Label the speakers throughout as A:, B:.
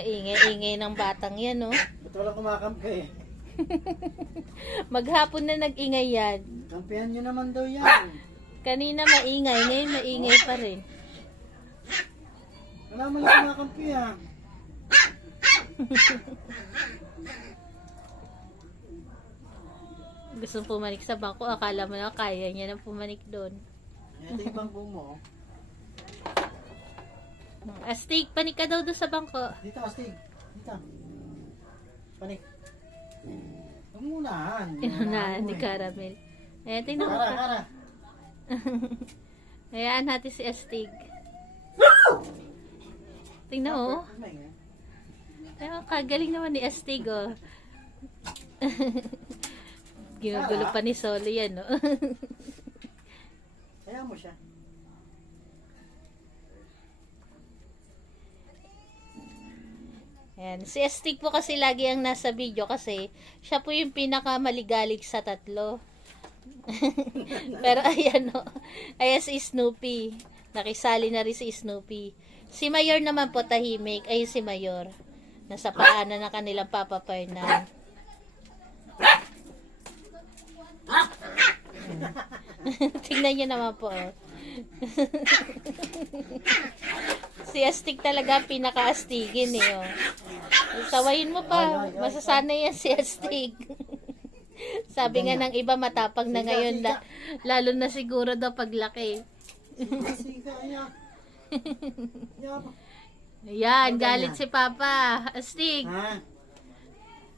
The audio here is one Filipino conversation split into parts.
A: Kaingay-ingay ng batang yan, oh.
B: Ba't walang kumakampi?
A: Maghapon na nag-ingay yan.
B: Kampihan nyo naman daw yan.
A: Kanina maingay, ngayon maingay pa rin.
B: Wala man lang kumakampi ah.
A: Gusto pumanik sa bangko, akala mo na kaya niya na pumanik doon.
B: Ito yung bangko mo.
A: Astig, panik ka daw doon sa bangko.
B: Dito, Astig. Dito. Panik. Huwag mo.
A: Inunahan ni Caramel. Ayan, tingnan mo
B: Kara,
A: ka.
B: kara.
A: Hayaan natin si Astig. Tingnan mo. oh.
B: Maingay.
A: Ayun, kagaling naman ni Astig, oh. Ginugulo pa ni Solo yan, oh.
B: Kaya mo siya.
A: Ayan. Si Astig po kasi lagi ang nasa video kasi siya po yung pinakamaligalig sa tatlo. Pero ayan o. Ayan si Snoopy. Nakisali na rin si Snoopy. Si Mayor naman po tahimik. Ayun si Mayor. Nasa paanan ng kanilang Papa Fernan. Tingnan niyo naman po. Oh. si Astig talaga pinaka-astigin eh. Oh. Sawayin mo pa. Masasanay yan si Astig. Sabi nga ng iba matapang na ngayon. La- lalo na siguro daw paglaki. Ayan, galit si Papa. Astig.
B: Ha?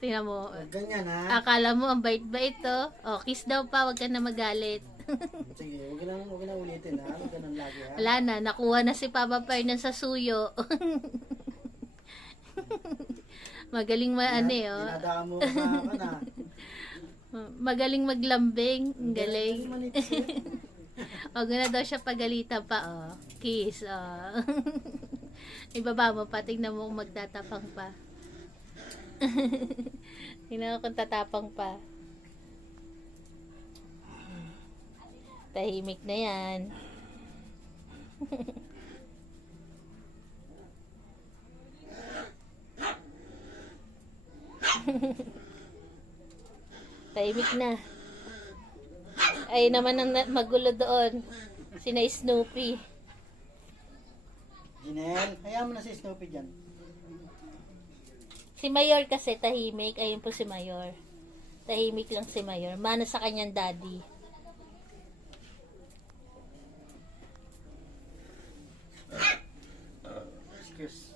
A: Tingnan mo.
B: Huwag Ganyan ha?
A: Akala mo ang bait-bait to. O, kiss daw pa. Huwag ka na magalit.
B: Sige, huwag na, huwag na ulitin ha? Huwag ganun lagi ha?
A: Wala na. Nakuha na si Papa Fernan sa suyo. Magaling ma ano eh, oh.
B: Dinadaan mo ka na.
A: Magaling maglambing. Ang galing.
B: Manipis eh.
A: Huwag na daw siya pagalitan pa, oh. Kiss, oh. Ibaba mo pa, tingnan mo kung magtatapang pa. tingnan mo kung tatapang pa. Tahimik na yan. Tahimik na. Ay naman ang magulo doon. Sina Snoopy.
B: Jinel, hayaan mo na si Snoopy dyan.
A: Si Mayor kasi tahimik. Ayun po si Mayor. Tahimik lang si Mayor. Mana sa kanyang daddy.
B: Excuse.